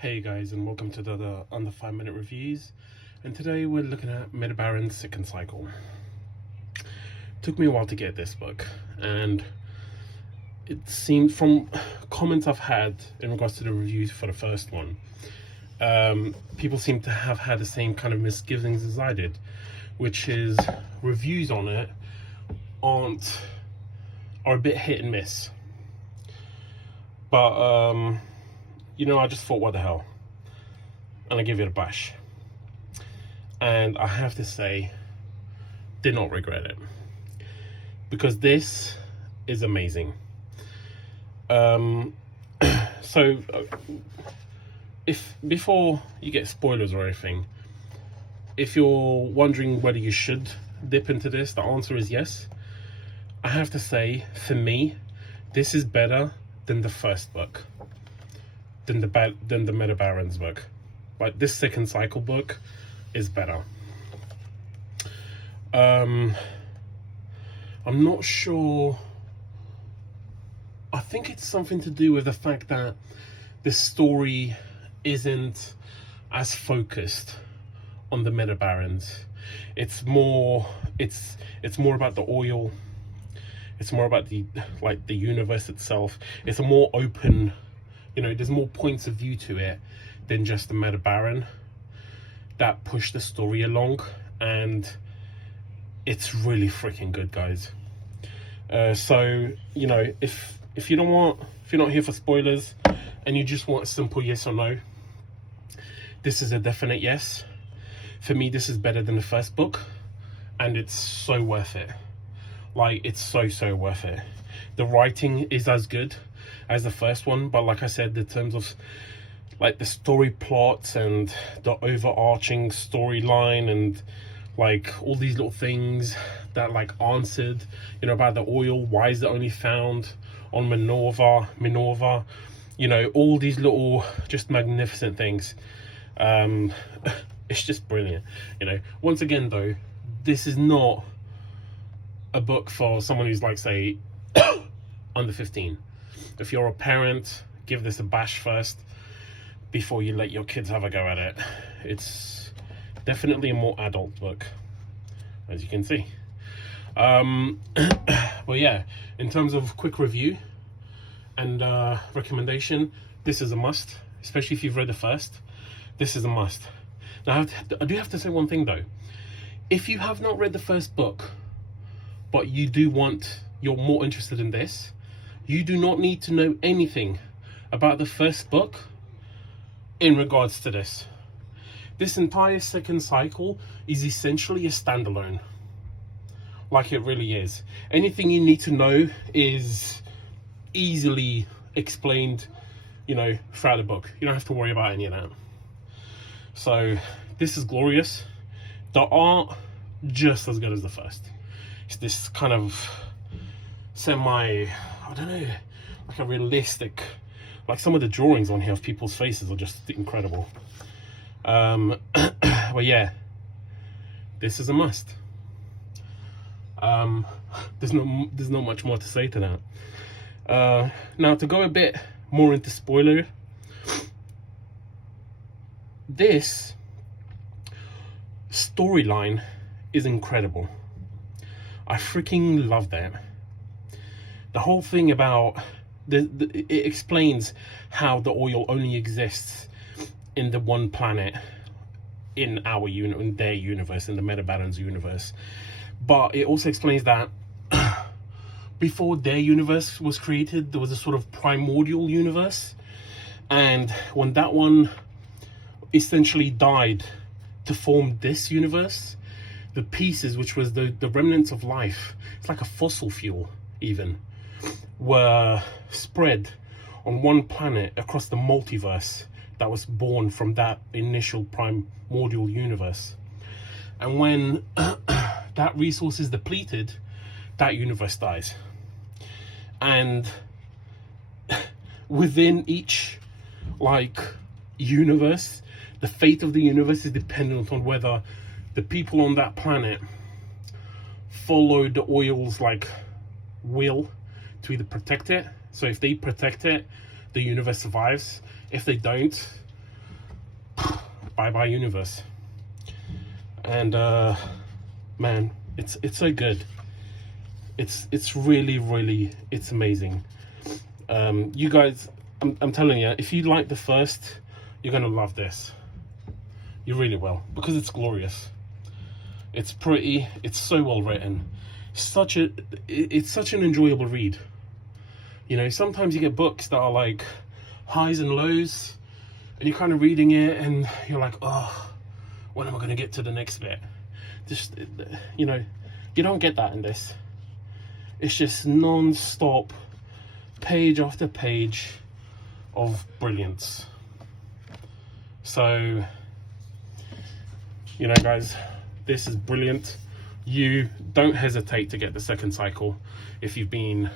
Hey guys, and welcome to the under 5 minute reviews. And today we're looking at Metabarons Second Cycle. Took me a while to get this book, and it seemed from comments I've had in regards to the reviews for the first one, people seem to have had the same kind of misgivings as I did, which is reviews on it are a bit hit and miss. But I just thought, what the hell? And I give it a bash. And I have to say, did not regret it. Because this is amazing. If before you get spoilers or anything, if you're wondering whether you should dip into this, the answer is yes. I have to say, for me, this is better than the first book. Than the Metabarons book. Like, this Second Cycle book is better. I'm not sure. I think it's something to do with the fact that the story isn't as focused on the Metabarons. It's more about the oil. It's more about the universe itself. It's a more open, there's more points of view to it than just the Metabaron that push the story along, and it's really freaking good, guys. If you're not here for spoilers and you just want a simple yes or no, this is a definite yes. For me, this is better than the first book, and it's so worth it. Like, it's so worth it. The writing is as good as the first one, but like I said, in terms of like the story plots and the overarching storyline and like all these little things that like answered, about the oil, why is it only found on Minerva, all these little just magnificent things. It's just brilliant. Once again though, this is not a book for someone who's like, say, under 15. If you're a parent, give this a bash first before you let your kids have a go at it. It's definitely a more adult book, as you can see. But yeah, in terms of quick review and recommendation, this is a must, especially if you've read the first. This is a must. Now, I do have to say one thing though. If you have not read the first book, but you're more interested in this, you do not need to know anything about the first book in regards to this. This entire Second Cycle is essentially a standalone. Like, it really is. Anything you need to know is easily explained, throughout the book. You don't have to worry about any of that. So, this is glorious. The art, just as good as the first. It's this kind of like a realistic, like some of the drawings on here of people's faces are just incredible. But yeah, this is a must. There's not much more to say to that. Now, to go a bit more into spoiler, this storyline is incredible. I freaking love that. The whole thing about it explains how the oil only exists in the one planet in in their universe, in the Metabarons universe. But it also explains that before their universe was created, there was a sort of primordial universe, and when that one essentially died to form this universe, the pieces, which was the remnants of life, it's like a fossil fuel even, were spread on one planet across the multiverse that was born from that initial primordial universe. And when that resource is depleted, that universe dies. And within each universe, the fate of the universe is dependent on whether the people on that planet follow the oil's will to either protect it. So if they protect it, the universe survives. If they don't, Bye Bye Universe. And man, it's so good. It's really, it's amazing. You guys, I'm telling you, if you like the first, you're gonna love this. You really will, because it's glorious. It's pretty. It's so well written. It's such an enjoyable read. You know, sometimes you get books that are like highs and lows, and you're kind of reading it, and you're like, oh, when am I gonna get to the next bit? Just, you know, you don't get that in this. It's just non-stop, page after page of brilliance. So, you know, guys, this is brilliant. You don't hesitate to get the second cycle. If you've been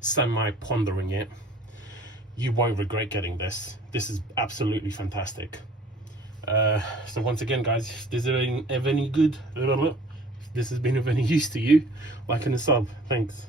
semi-pondering it, you won't regret getting this. This is absolutely fantastic. So once again, guys, if this is any good, if this has been of any use to you, like and a sub. Thanks.